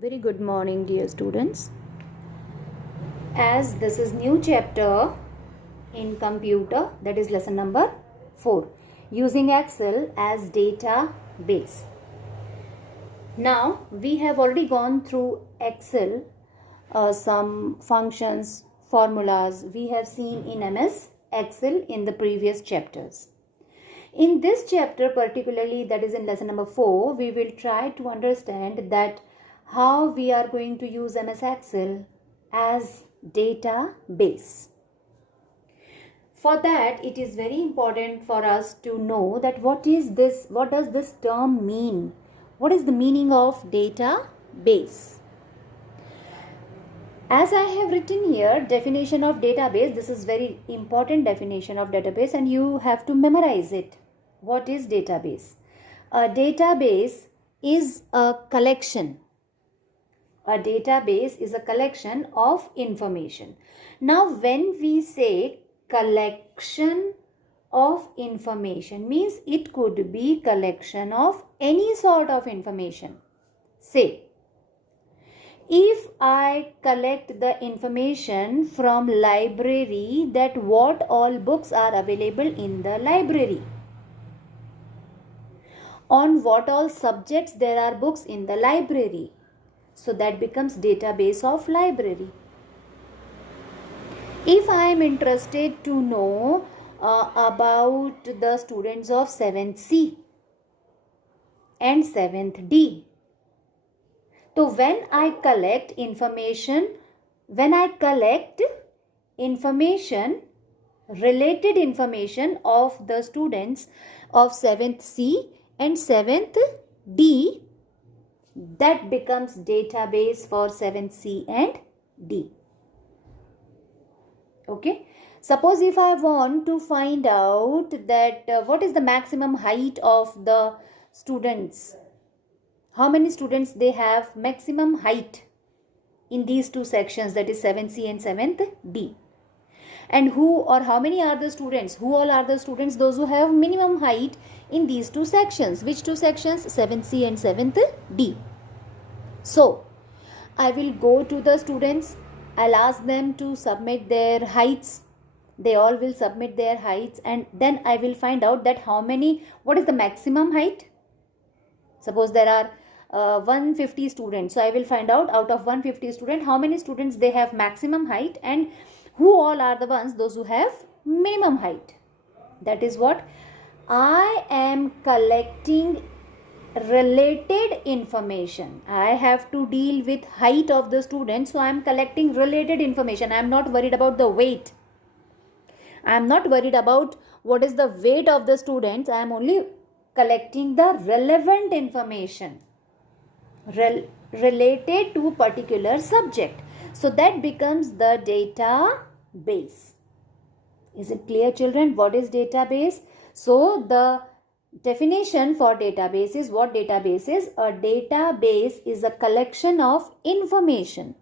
Very good morning, dear students. As this is new chapter in computer, that is lesson number 4, using Excel as database. Now we have already gone through Excel, some functions, formulas we have seen in MS Excel in the previous chapters. In this chapter particularly, that is in lesson number 4, we will try to understand that how we are going to use MS Excel as database. For that, it is very important for us to know that what does this term mean? What is the meaning of database? As I have written here, definition of database, this is very important definition of database and you have to memorize it. What is database? A database is a collection. A database is a collection of information. Now, when we say collection of information, means it could be collection of any sort of information. Say, if I collect the information from library, that what all books are available in the library, on what all subjects there are books in the library, so that becomes database of library. If I am interested to know about the students of 7th C and 7th D, so when I collect information, related information of the students of 7th C and 7th D, that becomes database for 7th C and D. Okay. Suppose if I want to find out that what is the maximum height of the students, how many students they have maximum height in these two sections, that is 7th C and 7th D, and who or how many are the students, who all are the students, those who have minimum height in these two sections. Which two sections? 7th C and 7th D. So I will go to the students, I'll ask them to submit their heights. They all will submit their heights, and then I will find out that what is the maximum height. Suppose there are 150 students, so I will find out of 150 students how many students they have maximum height and who all are the ones, those who have minimum height. That is what I am collecting. Related information. I have to deal with height of the students, so I am collecting related information. I am not worried about the weight. I am not worried about what is the weight of the students. I am only collecting the relevant information related to particular subject. So that becomes the database. Is it clear, children? What is database? So the definition for database is, what database is? A database is a collection of information.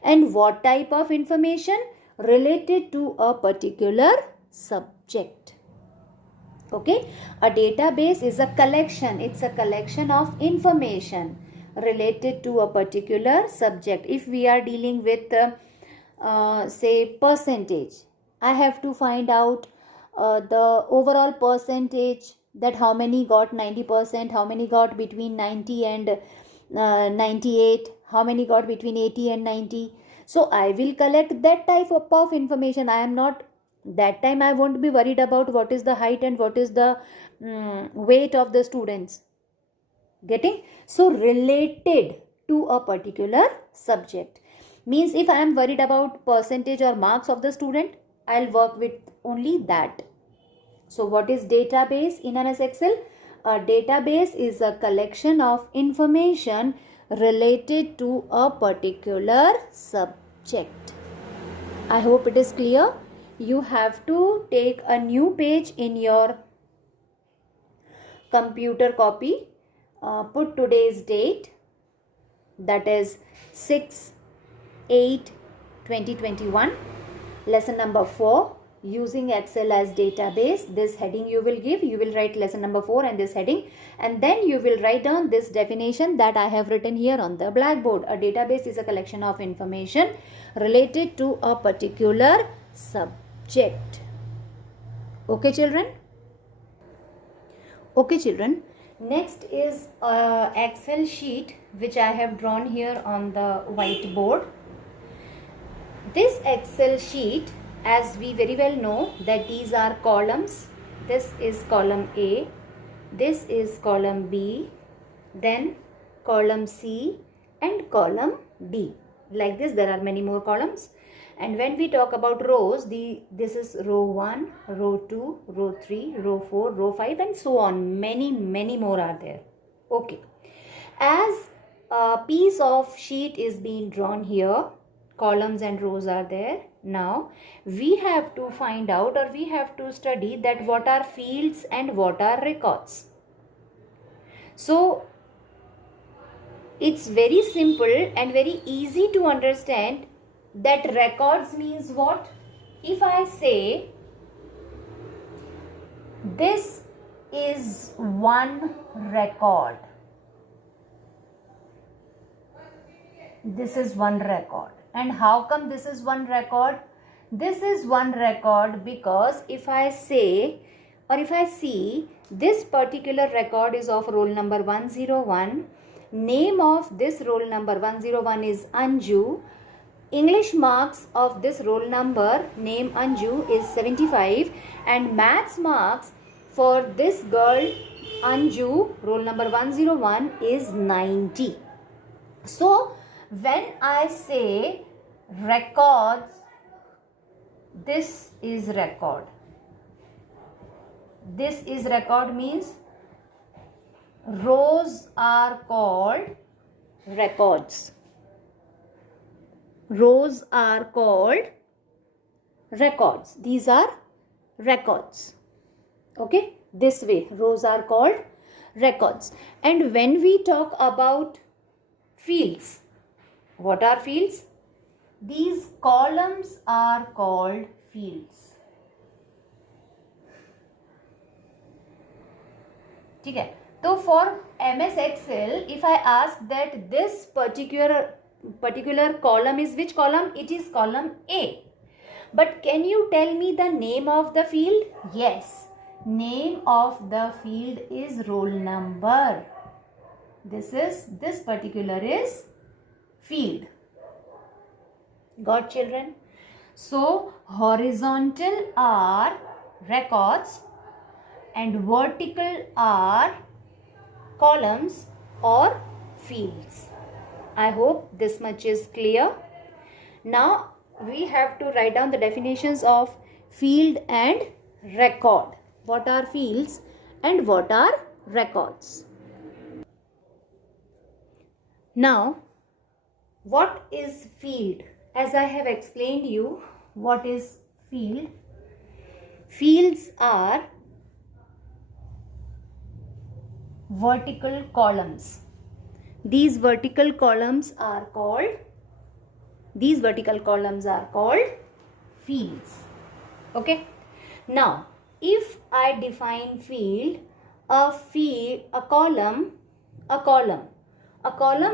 And what type of information? Related to a particular subject. Okay, a database is a collection. It's a collection of information related to a particular subject. If we are dealing with say percentage, I have to find out the overall percentage, that how many got 90%, how many got between 90 and 98, how many got between 80 and 90. So I will collect that type of information. I won't be worried about what is the height and what is the weight of the students. Getting? So related to a particular subject. Means if I am worried about percentage or marks of the student, I'll work with only that. So what is database in MS Excel? A database is a collection of information related to a particular subject. I hope it is clear. You have to take a new page in your computer copy. Put today's date, that is 6/8/2021, lesson number 4. using Excel as database. This heading you will give, you will write lesson number 4 and this heading, and then you will write down this definition that I have written here on the blackboard. A database is a collection of information related to a particular subject. Okay children? Okay children, next is a Excel sheet which I have drawn here on the whiteboard. This Excel sheet, as we very well know that these are columns. This is column A, this is column B, then column C and column D. Like this there are many more columns. And when we talk about rows, this is row 1, row 2, row 3, row 4, row 5 and so on. Many more are there. Okay. As a piece of sheet is being drawn here, columns and rows are there. Now we have to find out, or we have to study that what are fields and what are records. So it's very simple and very easy to understand that records means what? If I say this is one record, this is one record. And how come this is one record? This is one record because if I say, or if I see this particular record is of roll number 101, name of this roll number 101 is Anju, English marks of this roll number name Anju is 75 and maths marks for this girl Anju roll number 101 is 90. So when I say records, this is record. This is record means rows are called records. Rows are called records. These are records. Okay, this way rows are called records. And when we talk about fields, what are fields? These columns are called fields. Okay. So for MS Excel, if I ask that this particular column is which column? It is column A. But can you tell me the name of the field? Yes. Name of the field is roll number. This particular is field. Got children? So horizontal are records and vertical are columns or fields. I hope this much is clear. Now we have to write down the definitions of field and record. What are fields and what are records? Now, what is field? As I have explained you, what is field? Fields are vertical columns. These vertical columns are called fields. Okay. Now, if I define field, a column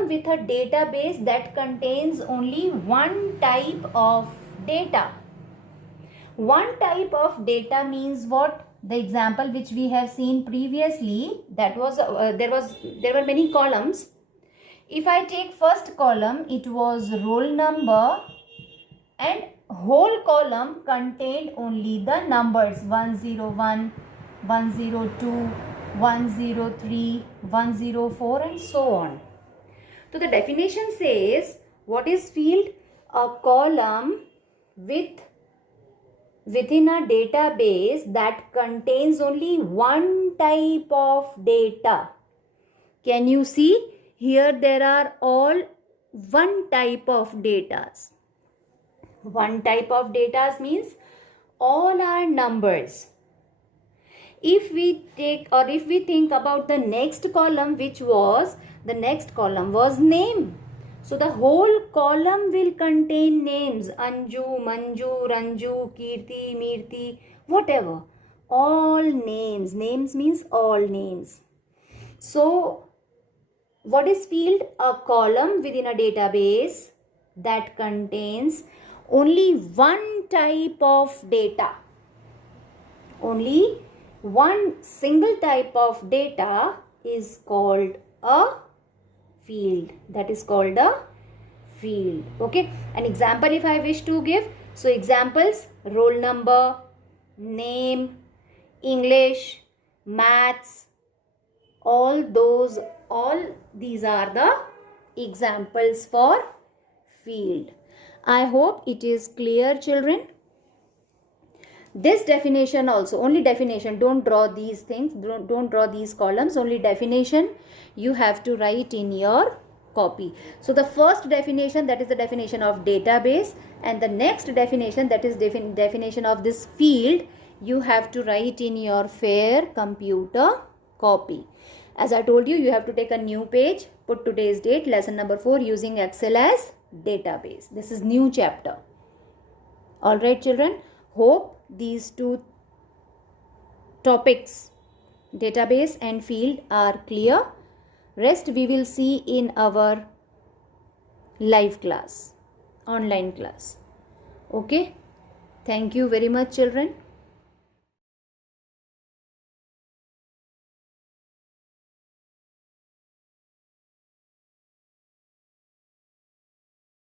with a database that contains only one type of data. One type of data means what? The example which we have seen previously, that was there were many columns. If I take first column, it was roll number and whole column contained only the numbers 101, 102, 103, 104 and so on. So the definition says, what is field? A column within a database that contains only one type of data. Can you see? Here there are all one type of data. One type of data means all are numbers. If we think about the next column, the next column was name. So the whole column will contain names. Anju, Manju, Ranju, Kirti, Mirti, whatever. All names. Names means all names. So what is field? A column within a database that contains only one type of data. Only one single type of data is called a field. That is called a field. Okay. An example if I wish to give. So examples: roll number, name, English, maths, all these are the examples for field. I hope it is clear, children. This definition also, only definition, don't draw these things, don't draw these columns, only definition you have to write in your copy. So the first definition, that is the definition of database, and the next definition, that is definition of this field, you have to write in your fair computer copy. As I told you, you have to take a new page, put today's date, lesson number 4, using Excel as database. This is new chapter. Alright children, hope these two topics, database and field, are clear. Rest we will see in our live class, online class. Okay. Thank you very much children.